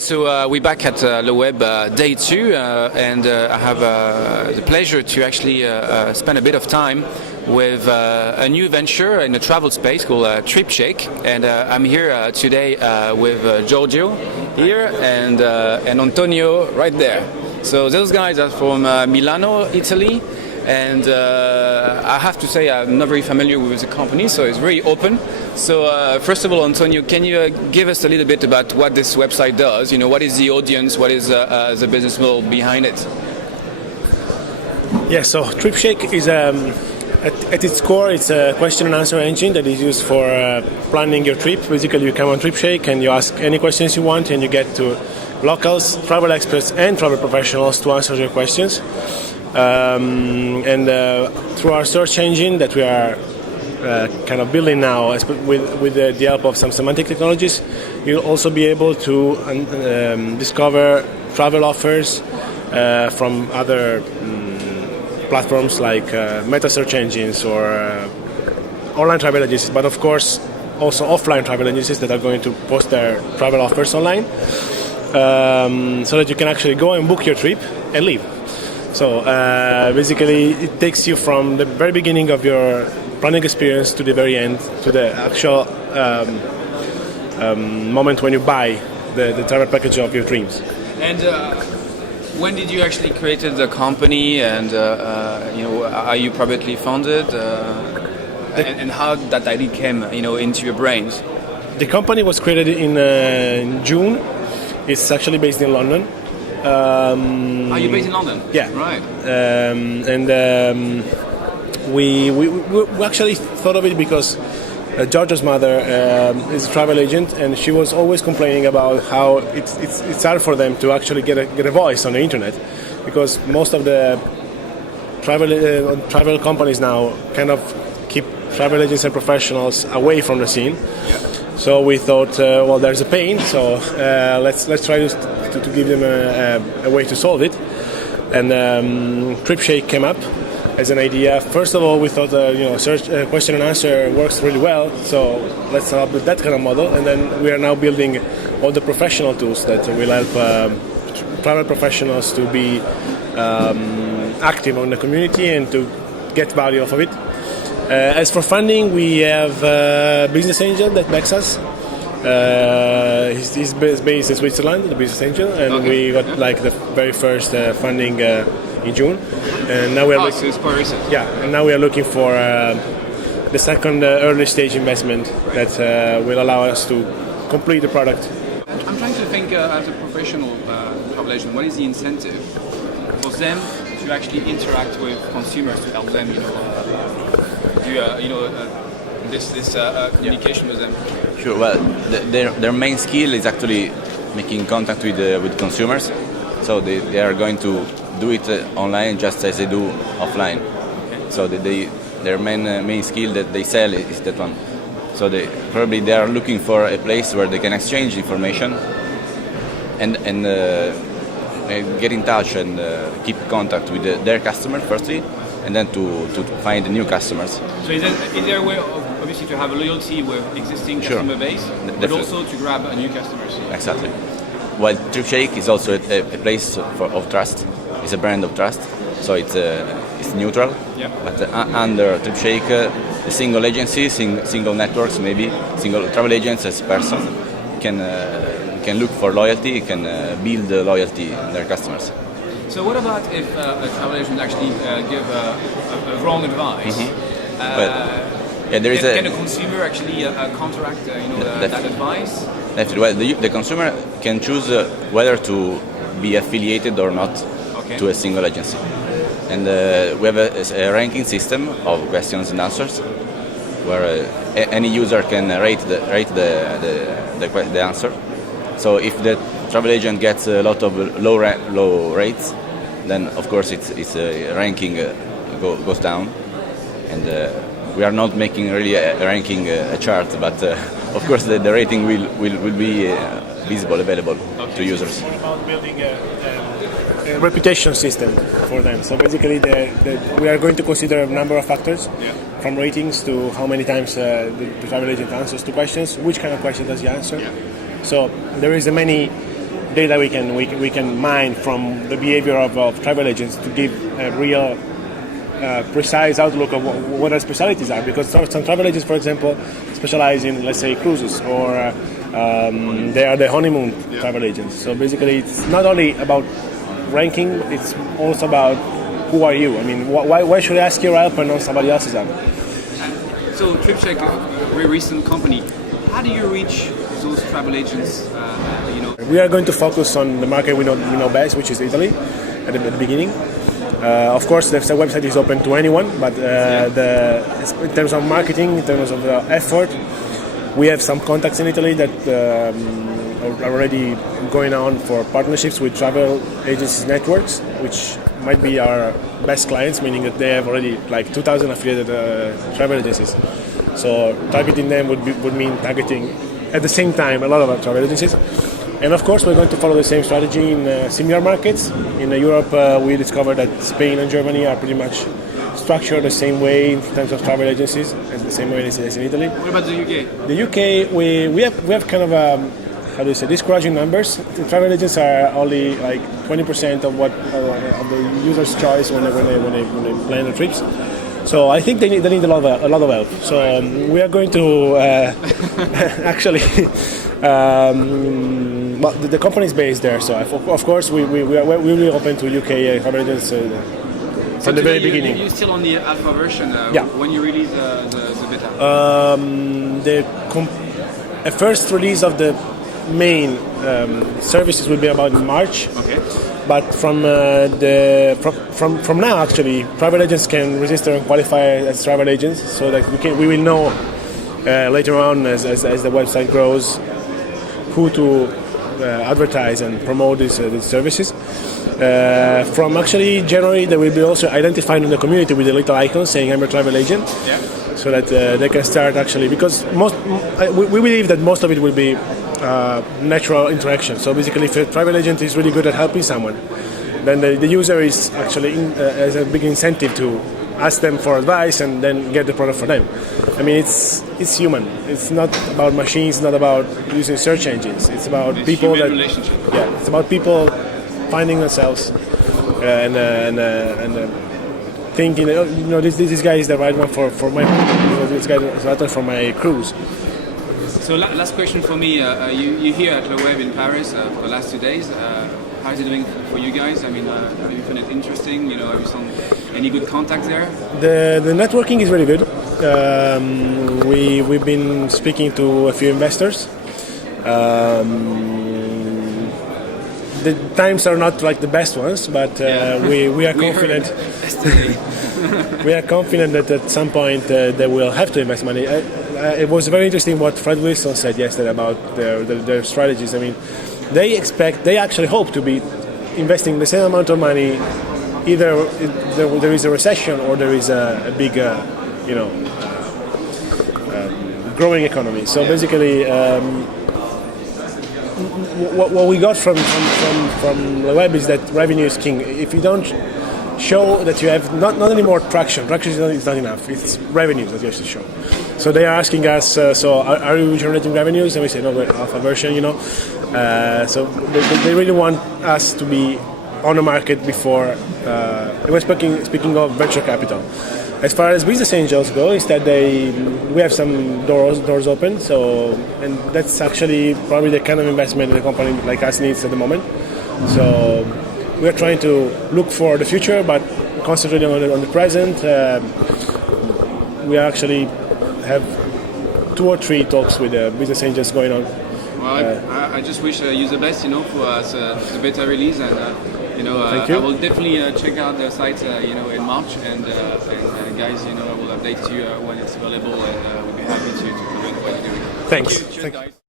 Right, so we're back at Le Web day 2, and I have the pleasure to actually spend a bit of time with a new venture in the travel space called TripShake, and I'm here today with Giorgio here and Antonio right there. So those guys are from Milano, Italy, and I have to say I'm not very familiar with the company, so it's very open. So first of all, Antonio, can you give us a little bit about what this website does? You know, what is the audience? What is the business model behind it? Yeah, so TripShake is at its core, it's a question and answer engine that is used for planning your trip. Basically, you come on TripShake and you ask any questions you want, and you get to locals, travel experts, and travel professionals to answer your questions. Through our search engine that we are kind of building now with the help of some semantic technologies, you'll also be able to discover travel offers from other platforms like meta search engines or online travel agencies, but of course also offline travel agencies that are going to post their travel offers online, so that you can actually go and book your trip and leave. So basically it takes you from the very beginning of your planning experience to the very end, to the actual moment when you buy the travel package of your dreams. And when did you actually create the company, and are you privately funded, and how that idea came into your brains? The company was created in June. It's actually based in London. Are you based in London? Yeah. Right. We actually thought of it because Giorgio's mother is a travel agent, and she was always complaining about how it's hard for them to actually get a voice on the internet, because most of the travel companies now kind of keep travel agents and professionals away from the scene. Yeah. So we thought, well, there's a pain, so let's try to give them a way to solve it. And TripShake came up as an idea. First of all, we thought search question and answer works really well, so let's start up with that kind of model. And then we are now building all the professional tools that will help travel professionals to be active on the community and to get value off of it. As for funding, we have a business angel that backs us. He's based in Switzerland, the business angel, and okay. We got the very first funding in June, and now we are and now we are looking for the second early stage investment that will allow us to complete the product. I'm trying to think as a professional travel agent, what is the incentive for them to actually interact with consumers to help them, this communication with them? Sure. Well, their main skill is actually making contact with consumers, so they are going to do it online just as they do offline. Okay. So their main skill that they sell is that one. So they are looking for a place where they can exchange information and get in touch and keep contact with their customer firstly, and then to find new customers. So is there a way of, obviously, to have a loyalty with existing customer base, but also to grab new customers? Exactly. Well, TripShake is also a place of trust. It's a brand of trust, so it's neutral. Yeah. But under TripShake, a single agency, single networks, maybe single travel agents as person can look for loyalty, can build loyalty in their customers. So what about if a travel agent actually give a wrong advice? Mm-hmm. Can a consumer actually counteract that advice? Definitely. Well, the consumer can choose whether to be affiliated or not to a single agency. And we have a ranking system of questions and answers where any user can rate the answer. So if the travel agent gets a lot of low rates, then of course its ranking goes down. And we are not making really a ranking chart, but of course the rating will be visible, available to users. What about building a reputation system for them? So basically we are going to consider a number of factors, from ratings to how many times the travel agent answers to questions, which kind of question does he answer. So there is a many data we can mine from the behavior of travel agents to give a real precise outlook of what our specialties are. Because some travel agents, for example, specialize in, let's say, cruises, or they are the honeymoon travel agents. So basically, it's not only about ranking; it's also about who are you. I mean, why should I ask your help and not somebody else's help? So TripShake, a very recent company. How do you reach those travel agents? We are going to focus on the market we know best, which is Italy, at the beginning. Of course, the website is open to anyone, but in terms of marketing, in terms of effort, we have some contacts in Italy that are already going on for partnerships with travel agencies networks, which might be our best clients, meaning that they have already like 2,000 affiliated travel agencies. So targeting them would mean targeting at the same time a lot of our travel agencies. And of course, we're going to follow the same strategy in similar markets. In Europe, we discovered that Spain and Germany are pretty much structured the same way in terms of travel agencies, and the same way as in Italy. What about the UK? The UK, we have kind of how do you say, discouraging numbers. The travel agents are only like 20% of what of the user's choice when they plan their trips. So I think they need a lot of help. So we are going to actually. Well, the company is based there, so of course we will be open to UK travel agents from the very beginning. You're still on the alpha version. Yeah. When you release the beta. The first release of the main services will be about in March. Okay. But from now, actually, travel agents can register and qualify as travel agents, so that we will know later on as the website grows who to advertise and promote these services. From actually January, they will be also identified in the community with a little icon saying I'm a travel agent, so that they can start actually, because we believe that most of it will be natural interaction. So basically, if a travel agent is really good at helping someone, then the user is actually has a big incentive to ask them for advice and then get the product for them. I mean, it's human. It's not about machines. It's not about using search engines. It's about people that it's about people finding themselves and thinking, this guy is the right one for my this guy is the right one for my cruise. So last question for me. You're here at Le Web in Paris for the last 2 days. How's it doing for you guys? I mean, have you found it interesting? Have you found any good contacts there? The networking is really good. We've been speaking to a few investors. The times are not like the best ones, but we are confident. We are confident that at some point they will have to invest money. It was very interesting what Fred Wilson said yesterday about their strategies. I mean, they actually hope to be investing the same amount of money either there is a recession or there is a big, growing economy. So basically, what we got from the web is that revenue is king. If you don't show that you have not anymore traction is not enough. It's revenues that you have to show. So they are asking us, so are you generating revenues? And we say, no, we're alpha version, So they really want us to be on the market before. We're speaking of venture capital. As far as business angels go, is that we have some doors open. So, and that's actually probably the kind of investment a company like us needs at the moment. So we are trying to look for the future, but concentrating on the present. We actually have 2 or 3 talks with business angels going on. Well, I just wish you the best, for the beta release, and Thank you. I will definitely check out the site, in March, and guys, I will update you when it's available, and we'll be happy to present what you're doing. Thanks. Cheers, guys.